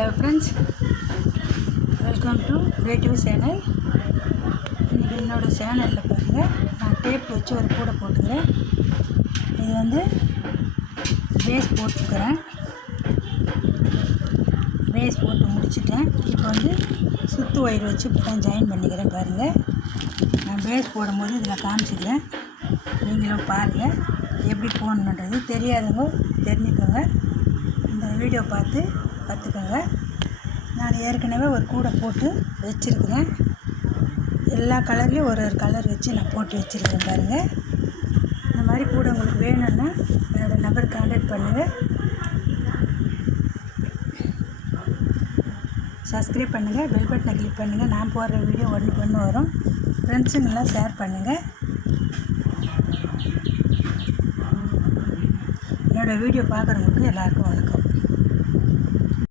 Hello friends, welcome to creative channel. இன்றைக்கி என்னோடய சேனலில் பாருங்கள், நான் டேப் வச்சு ஒரு கூடை போட்டுக்கிறேன். இது வந்து பேஸ் போட்டுக்கிறேன். பேஸ் போட்டு முடிச்சுட்டேன். இப்போ வந்து சுத்து ஒயர் வச்சு இப்போ தான் ஜாயின் பண்ணிக்கிறேன். பாருங்கள், நான் பேஸ் போடும்போது இதில் காமிச்சிக்கிறேன். நீங்களும் பாருங்கள் எப்படி போடணுன்றது. தெரியாதவங்க தெரிஞ்சுக்கோங்க, இந்த வீடியோ பார்த்து கற்றுக்கோங்க. நான் ஏற்கனவே ஒரு கூடை போட்டு வச்சுருக்கிறேன். எல்லா கலர்லேயும் ஒரு ஒரு கலர் வச்சு நான் போட்டு வச்சுருக்கிறேன். பாருங்கள், இந்த மாதிரி கூடை உங்களுக்கு வேணும்னா என்னோடய நம்பர் கான்டாக்ட் பண்ணுங்கள். சப்ஸ்கிரைப் பண்ணுங்கள், பெல் பட்டனை கிளிக் பண்ணுங்கள். நான் போடுற வீடியோ ஒன்றுக்கு ஒன்று வரும். ஃப்ரெண்ட்ஸுங்கெல்லாம் ஷேர் பண்ணுங்கள். என்னோடய வீடியோ பார்க்குறவங்களுக்கு எல்லாருக்கும் வணக்கம்.